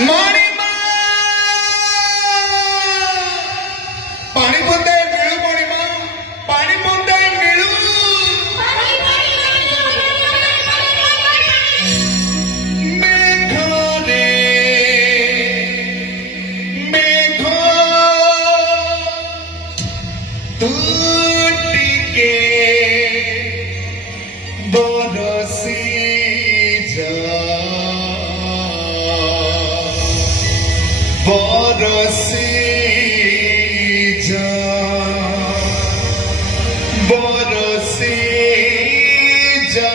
मणिमा पानी बुंदे मिलू मणिमा पानी बुंदे मिलू मेघरे मेघ तू टिके बरसी जा बरसी जा बरसी जा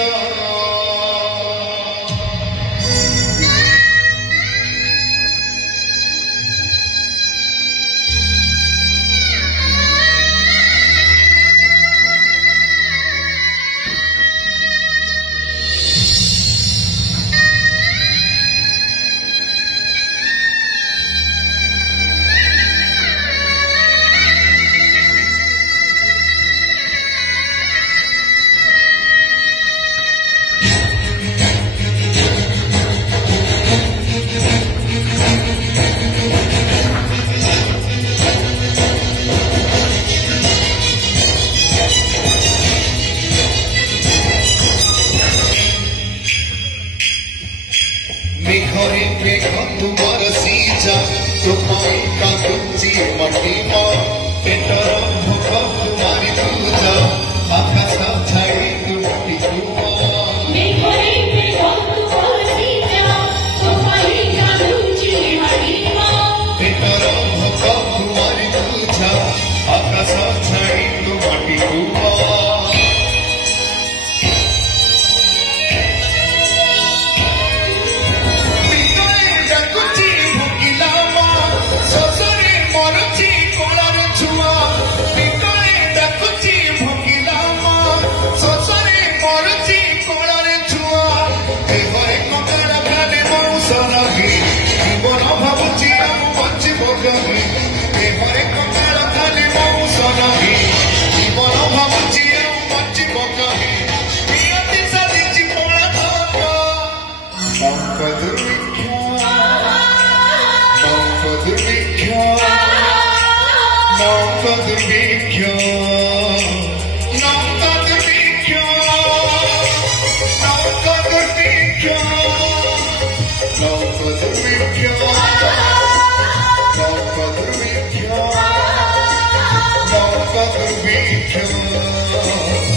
मेघरे मेघ तू बरसी जा तुम्हारी कांची मटी पेटर भोक तुम्हारी पूजा आकाश छाड़ी तुमटी मेघरे मेघ तू बरसी जा तुम्हारी कांची मटी पेटर भोक तुम्हारी पूजा आकाश छाड़ी तुमटी Don't